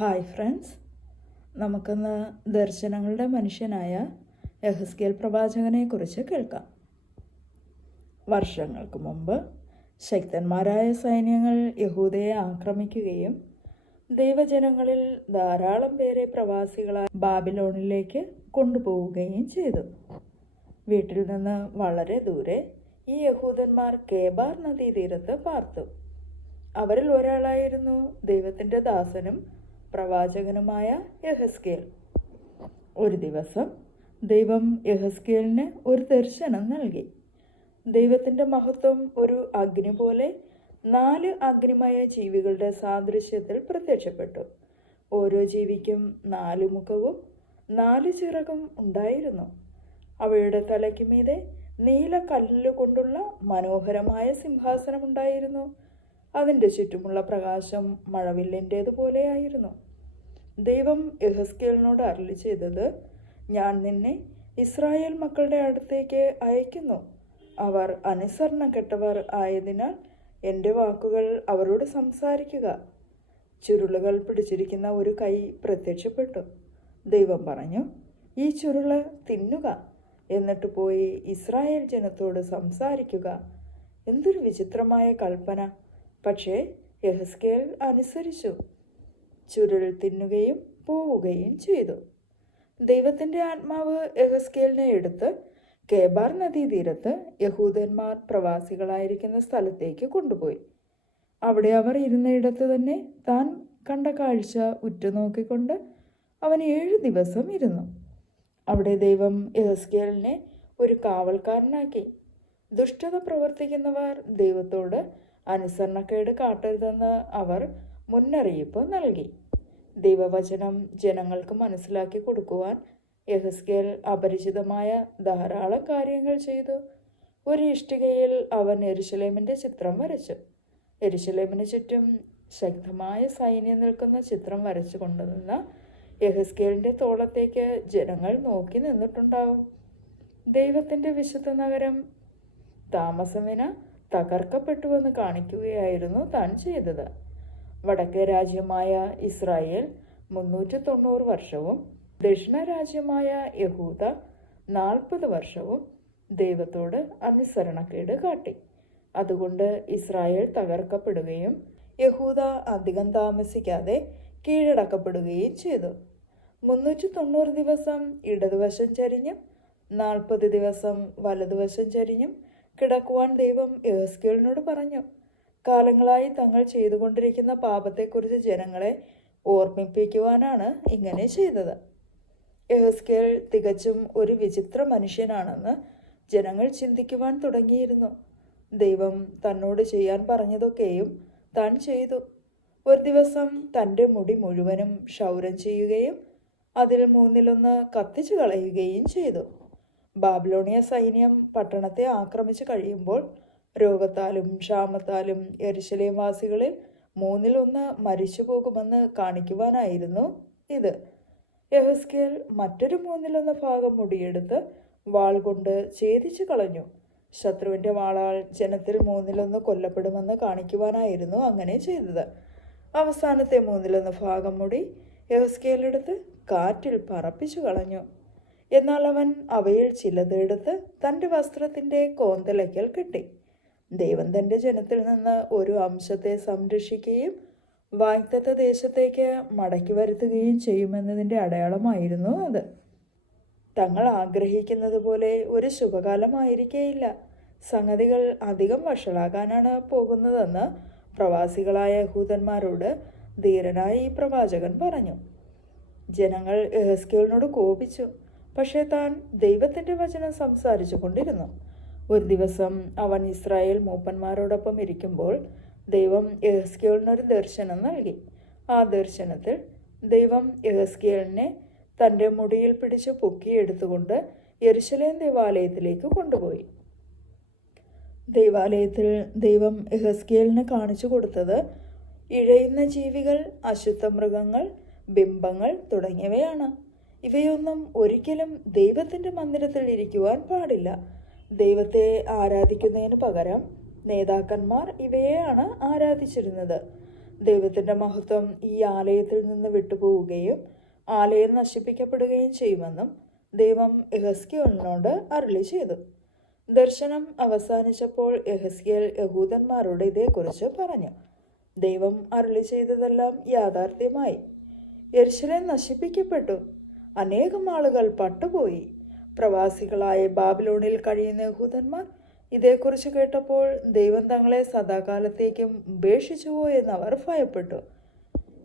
Hi friends നമുക്കിന്ന് ദർശനങ്ങളുടെ മനുഷ്യനായ യഹസ്കേൽ പ്രവാചകനെക്കുറിച്ച് കേൾക്കാം. വർഷങ്ങൾക്ക് മുമ്പ് ശക്തന്മാരായ സൈന്യങ്ങൾ യഹൂദയെ ആക്രമിക്കുകയും ദൈവജനങ്ങളിൽ ധാരാളം പേരെ പ്രവാസികളായി ബാബിലോണിലേക്ക് കൊണ്ടുപോവുകയും ചെയ്തു. വീട്ടിൽ നിന്ന് വളരെ ദൂരെ ഈ യഹൂദന്മാർ കേബാർ നദീതീരത്ത് പാർത്തു. അവരിൽ ഒരാളായിരുന്നു ദൈവത്തിന്റെ ദാസനും പ്രവാചകനുമായ യഹസ്കേൽ. ഒരു ദിവസം ദൈവം യഹസ്കേലിന് ഒരു ദർശനം നൽകി. ദൈവത്തിന്റെ മഹത്വം ഒരു അഗ്നി പോലെ നാല് അഗ്നിമയ ജീവികളുടെ സാദൃശ്യത്തിൽ പ്രത്യക്ഷപ്പെട്ടു. ഓരോ ജീവിക്കും നാല് മുഖവും നാല് ചിറകും ഉണ്ടായിരുന്നു. അവയുടെ തലയ്ക്ക് മീതെ നീല കല്ലുകൊണ്ടുള്ള മനോഹരമായ സിംഹാസനമുണ്ടായിരുന്നു. അതിന്റെ ചുറ്റുമുള്ള പ്രകാശം മഴവില്ലിന്റേതുപോലെയായിരുന്നു ദൈവം യഹസ്കേലിനോട് അരളി ചെയ്തത് ഞാൻ നിന്നെ ഇസ്രായേൽ മക്കളുടെ അടുത്തേക്ക് അയക്കുന്നു. അവർ അനുസരണം കെട്ടവർ ആയതിനാൽ എന്റെ വാക്കുകൾ അവരോട് സംസാരിക്കുക. ചുരുളുകൾ പിടിച്ചിരിക്കുന്ന ഒരു കൈ പ്രത്യക്ഷപ്പെട്ടു. ദൈവം പറഞ്ഞു ഈ ചുരുൾ തിന്നുക. എന്നിട്ട് പോയി ഇസ്രായേൽ ജനത്തോട് സംസാരിക്കുക. എന്തൊരു വിചിത്രമായ കൽപ്പന. പക്ഷേ യഹസ്കേൽ അനുസരിച്ചു. ചുരുൾ തിന്നുകയും പോവുകയും ചെയ്തു. ദൈവത്തിന്റെ ആത്മാവ് യഹസ്കേലിനെ എടുത്ത് കേബാർ നദീതീരത്ത് യഹൂദന്മാർ പ്രവാസികളായിരിക്കുന്ന സ്ഥലത്തേക്ക് കൊണ്ടുപോയി. അവിടെ അവർ ഇരുന്നയിടത്ത് തന്നെ താൻ കണ്ട കാഴ്ച ഉറ്റുനോക്കിക്കൊണ്ട് അവൻ ഏഴ് ദിവസം ഇരുന്നു. അവിടെ ദൈവം യഹസ്കേലിനെ ഒരു കാവൽക്കാരനാക്കി. ദുഷ്ടത പ്രവർത്തിക്കുന്നവർ ദൈവത്തോട് അനുസരണക്കേട് കാട്ടരുതെന്ന് അവർ മുന്നറിയിപ്പ് നൽകി. ദൈവവചനം ജനങ്ങൾക്ക് മനസ്സിലാക്കി കൊടുക്കുവാൻ യഹസ്കേൽ അപരിചിതമായ ധാരാളം കാര്യങ്ങൾ ചെയ്തു. ഒരു ഇഷ്ടികയിൽ അവൻ എരുശലേമിന്റെ ചിത്രം വരച്ചു. എരുശലേമിന് ചുറ്റും ശക്തമായ സൈന്യം നിൽക്കുന്ന ചിത്രം വരച്ചു കൊണ്ടുനിന്ന യഹസ്കേലിന്റെ തോളത്തേക്ക് ജനങ്ങൾ നോക്കി നിന്നിട്ടുണ്ടാവും. ദൈവത്തിന്റെ വിശുദ്ധ നഗരം താമസമിന തകർക്കപ്പെട്ടുവെന്ന് കാണിക്കുകയായിരുന്നു താൻ ചെയ്തത്. വടക്കേ രാജ്യമായ ഇസ്രായേൽ മുന്നൂറ്റി തൊണ്ണൂറ് വർഷവും ദക്ഷിണ രാജ്യമായ യഹൂദ നാൽപ്പത് വർഷവും ദൈവത്തോട് അനുസരണക്കേട് കാട്ടി. അതുകൊണ്ട് ഇസ്രായേൽ തകർക്കപ്പെടുകയും യഹൂദ അധികം താമസിക്കാതെ കീഴടക്കപ്പെടുകയും ചെയ്തു. മുന്നൂറ്റി തൊണ്ണൂറ് ദിവസം ഇടതുവശം ചരിഞ്ഞും നാൽപ്പത് ദിവസം വലതുവശം ചരിഞ്ഞും കിടക്കുവാൻ ദൈവം എഹസ്കേലിനോട് പറഞ്ഞു. കാലങ്ങളായി തങ്ങൾ ചെയ്തുകൊണ്ടിരിക്കുന്ന പാപത്തെക്കുറിച്ച് ജനങ്ങളെ ഓർമ്മിപ്പിക്കുവാനാണ് ഇങ്ങനെ ചെയ്തത്. യഹസ്കേൽ തികച്ചും ഒരു വിചിത്ര മനുഷ്യനാണെന്ന് ജനങ്ങൾ ചിന്തിക്കുവാൻ തുടങ്ങിയിരുന്നു. ദൈവം തന്നോട് ചെയ്യാൻ പറഞ്ഞതൊക്കെയും താൻ ചെയ്തു. ഒരു ദിവസം തന്റെ മുടി മുഴുവനും ക്ഷൗരം ചെയ്യുകയും അതിൽ മൂന്നിലൊന്ന് കത്തിച്ചു കളയുകയും ചെയ്തു. ബാബിലോണിയ സൈന്യം പട്ടണത്തെ ആക്രമിച്ചു കഴിയുമ്പോൾ രോഗത്താലും ക്ഷാമത്താലും എരിശലേം വാസികളിൽ മൂന്നിലൊന്ന് മരിച്ചു പോകുമെന്ന് കാണിക്കുവാനായിരുന്നു ഇത്. യഹസ്കേൽ മറ്റൊരു മൂന്നിലൊന്ന് ഭാഗം മുടിയെടുത്ത് വാൾ കൊണ്ട് ഛേദിച്ചു കളഞ്ഞു. ശത്രുവിന്റെ വാളാൽ ജനത്തിൽ മൂന്നിലൊന്ന് കൊല്ലപ്പെടുമെന്ന് കാണിക്കുവാനായിരുന്നു അങ്ങനെ ചെയ്തത്. അവസാനത്തെ മൂന്നിലൊന്ന് ഭാഗം മുടി യഹസ്കേലെടുത്ത് കാറ്റിൽ പറപ്പിച്ചു കളഞ്ഞു. എന്നാൽ അവൻ അവയിൽ ചിലതെടുത്ത് തന്റെ വസ്ത്രത്തിന്റെ കോന്തലയ്ക്കൽ കെട്ടി. ദൈവം തന്റെ ജനത്തിൽ നിന്ന് ഒരു അംശത്തെ സംരക്ഷിക്കുകയും വാഗ്ദത്ത ദേശത്തേക്ക് മടക്കി വരുത്തുകയും ചെയ്യുമെന്നതിന്റെ അടയാളമായിരുന്നു അത്. തങ്ങൾ ആഗ്രഹിക്കുന്നത് പോലെ ഒരു ശുഭകാലമായിരിക്കേയില്ല. സംഗതികൾ അധികം വഷളാകാനാണ് പോകുന്നതെന്ന് പ്രവാസികളായ യഹൂദന്മാരോട് ധീരനായ പ്രവാചകൻ പറഞ്ഞു. ജനങ്ങൾ എഹസ്കേലിനോട് കോപിച്ചു. പക്ഷേ താൻ ദൈവത്തിന്റെ വചനം സംസാരിച്ചു കൊണ്ടിരുന്നു. ഒരു ദിവസം അവൻ ഇസ്രായേൽ മൂപ്പന്മാരോടൊപ്പം ഇരിക്കുമ്പോൾ ദൈവം യഹസ്കേലിനൊരു ദർശനം നൽകി. ആ ദർശനത്തിൽ ദൈവം യഹസ്കേലിനെ തന്റെ മുടിയിൽ പിടിച്ച് പൊക്കിയെടുത്തുകൊണ്ട് യെരുശലേം ദേവാലയത്തിലേക്ക് കൊണ്ടുപോയി. ദേവാലയത്തിൽ ദൈവം യഹസ്കേലിന് കാണിച്ചു കൊടുത്തത് ഇഴയുന്ന ജീവികൾ അശുദ്ധ മൃഗങ്ങൾ ബിംബങ്ങൾ തുടങ്ങിയവയാണ്. ഇവയൊന്നും ഒരിക്കലും ദൈവത്തിന്റെ മന്ദിരത്തിൽ ഇരിക്കുവാൻ പാടില്ല. ദൈവത്തെ ആരാധിക്കുന്നതിന് പകരം നേതാക്കന്മാർ ഇവയെയാണ് ആരാധിച്ചിരുന്നത്. ദൈവത്തിന്റെ മഹത്വം ഈ ആലയത്തിൽ നിന്ന് വിട്ടുപോവുകയും ആലയം നശിപ്പിക്കപ്പെടുകയും ചെയ്യുമെന്നും ദൈവം എഹസ്കിയോലിനോട് അരുളി ചെയ്തു. ദർശനം അവസാനിച്ചപ്പോൾ എഹസ്കിയൽ യഹൂദന്മാരോട് ഇതേക്കുറിച്ച് പറഞ്ഞു. ദൈവം അരുളി ചെയ്തതെല്ലാം യാഥാർത്ഥ്യമായി. യെരുശലേം നശിപ്പിക്കപ്പെട്ടു. അനേകം ആളുകൾ പട്ടുപോയി. പ്രവാസികളായ ബാബിലോണിൽ കഴിയുന്ന യഹൂദന്മാർ ഇതേക്കുറിച്ച് കേട്ടപ്പോൾ ദൈവം തങ്ങളെ സദാകാലത്തേക്കും ഉപേക്ഷിച്ചുവോ എന്ന് അവർ ഭയപ്പെട്ടു.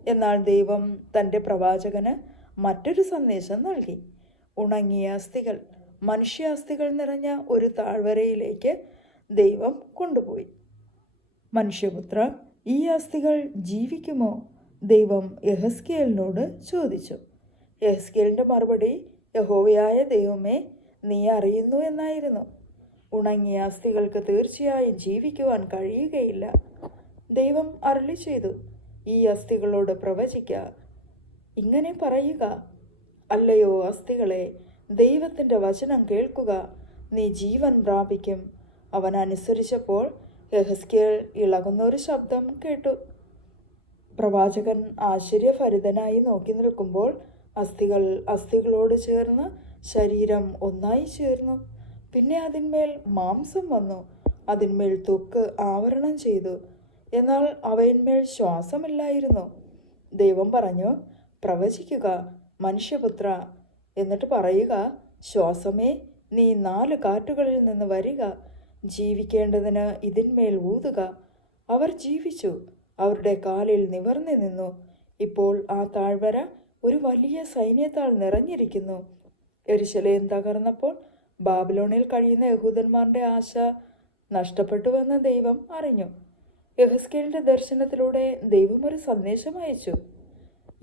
എന്നാൽ ദൈവം തന്റെ പ്രവാചകന് മറ്റൊരു സന്ദേശം നൽകി. ഉണങ്ങിയ അസ്ഥികൾ മനുഷ്യാസ്ഥികൾ നിറഞ്ഞ ഒരു താഴ്വരയിലേക്ക് ദൈവം കൊണ്ടുപോയി. മനുഷ്യപുത്ര ഈ അസ്ഥികൾ ജീവിക്കുമോ? ദൈവം യഹസ്കേലിനോട് ചോദിച്ചു. യഹസ്കേലിന്റെ മറുപടി യഹോവയായ ദൈവമേ നീ അറിയുന്നു എന്നായിരുന്നു. ഉണങ്ങിയ അസ്ഥികൾക്ക് തീർച്ചയായും ജീവിക്കുവാൻ കഴിയുകയില്ല. ദൈവം അരുളി ചെയ്തു ഈ അസ്ഥികളോട് പ്രവചിക്ക. ഇങ്ങനെ പറയുക. അല്ലയോ അസ്ഥികളെ ദൈവത്തിന്റെ വചനം കേൾക്കുക. നീ ജീവൻ പ്രാപിക്കും. അവൻ അനുസരിച്ചപ്പോൾ യഹസ്കേൽ ഇളകുന്ന ഒരു ശബ്ദം കേട്ടു. പ്രവാചകൻ ആശ്ചര്യഭരിതനായി നോക്കി നിൽക്കുമ്പോൾ അസ്ഥികൾ അസ്ഥികളോട് ചേർന്ന് ശരീരം ഒന്നായി ചേർന്നു പിന്നെ അതിന്മേൽ മാംസം വന്നു. അതിന്മേൽ തൊക്ക് ആവരണം ചെയ്തു. എന്നാൽ അവയിന്മേൽ ശ്വാസമില്ലായിരുന്നു. ദൈവം പറഞ്ഞു പ്രവചിക്കുക മനുഷ്യപുത്ര. എന്നിട്ട് പറയുക ശ്വാസമേ നീ നാല് കാറ്റുകളിൽ നിന്ന് വരിക. ജീവിക്കേണ്ടതിന് ഇതിന്മേൽ ഊതുക. അവർ ജീവിച്ചു. അവരുടെ കാലിൽ നിവർന്നു നിന്നു. ഇപ്പോൾ ആ താഴ്വര ഒരു വലിയ സൈന്യത്താൽ നിറഞ്ഞിരിക്കുന്നു. എരിശലയം തകർന്നപ്പോൾ ബാബിലോണിൽ കഴിയുന്ന യഹൂദന്മാരുടെ ആശ നഷ്ടപ്പെട്ടുവെന്ന് ദൈവം അറിഞ്ഞു. യഹസ്കേലിന്റെ ദർശനത്തിലൂടെ ദൈവം ഒരു സന്ദേശം അയച്ചു.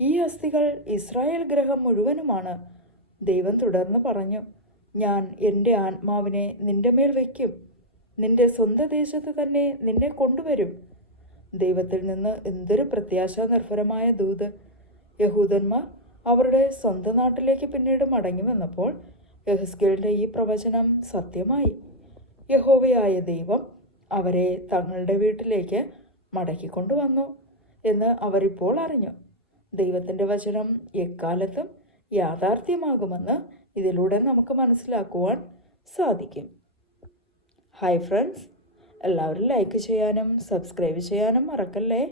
ഈ അസ്ഥികൾ ഇസ്രായേൽ ഗ്രഹം മുഴുവനുമാണ്. ദൈവം തുടർന്ന് പറഞ്ഞു ഞാൻ എന്റെ ആത്മാവിനെ നിന്റെ മേൽ വയ്ക്കും. നിന്റെ സ്വന്തം ദേശത്ത് തന്നെ നിന്നെ കൊണ്ടുവരും. ദൈവത്തിൽ നിന്ന് എന്തൊരു പ്രത്യാശ നിർഭരമായ ദൂത് യഹൂദന്മാർ അവരുടെ സ്വന്തം നാട്ടിലേക്ക് പിന്നീട് മടങ്ങി വന്നപ്പോൾ യഹസ്കേലിന്റെ ഈ പ്രവചനം സത്യമായി. യഹോവയായ ദൈവം അവരെ തങ്ങളുടെ വീട്ടിലേക്ക് മടക്കിക്കൊണ്ടുവന്നു എന്ന് അവരിപ്പോൾ അറിഞ്ഞു. ദൈവത്തിന്റെ വചനം എക്കാലത്തും യാഥാർത്ഥ്യമാകുമെന്ന് ഇതിലൂടെ നമുക്ക് മനസ്സിലാക്കുവാൻ സാധിക്കും. ഹായ് ഫ്രണ്ട്സ് എല്ലാവരും ലൈക്ക് ചെയ്യാനും സബ്സ്ക്രൈബ് ചെയ്യാനും മറക്കല്ലേ?